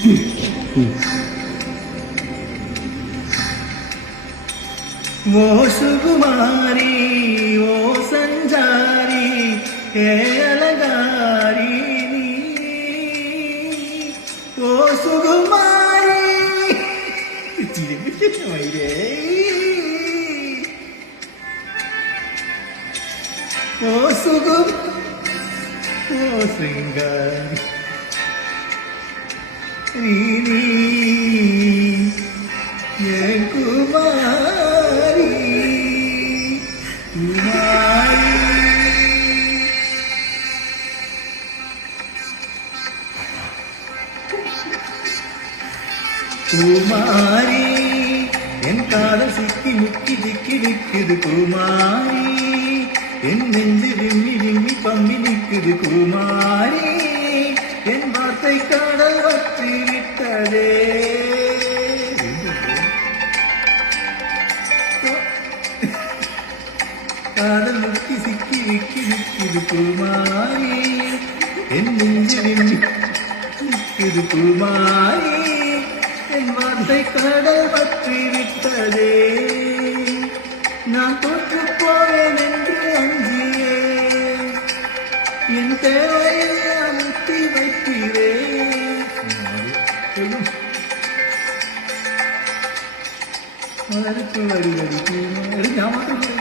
वो सुकुमारी वो संजारी हे अलगारी वो सुकुमारी वो सुकुम वो सिंगारी ये कुमारी कुमारी कुमारी என் காதல் சிக்கி முக்கி திக்கி நிற்குது குமாரி என் நெஞ்சு விம்மி விம்மி பம்மி நிற்குது குமாரி என் வார்த்தை காதல் வற்றி விட்டதே காதல் முக்கி சிக்கி விக்கி நிற்குது குமாரி என் நெஞ்சு விம்மி நிற்குது குமாரி என் வார்த்தை கடல் பற்றி விட்டதே நான் தோற்று போவேன் என்று அஞ்சியே என் தேவையை அமுத்தி வைக்கிறேன் வரி வரி ஞாபகம்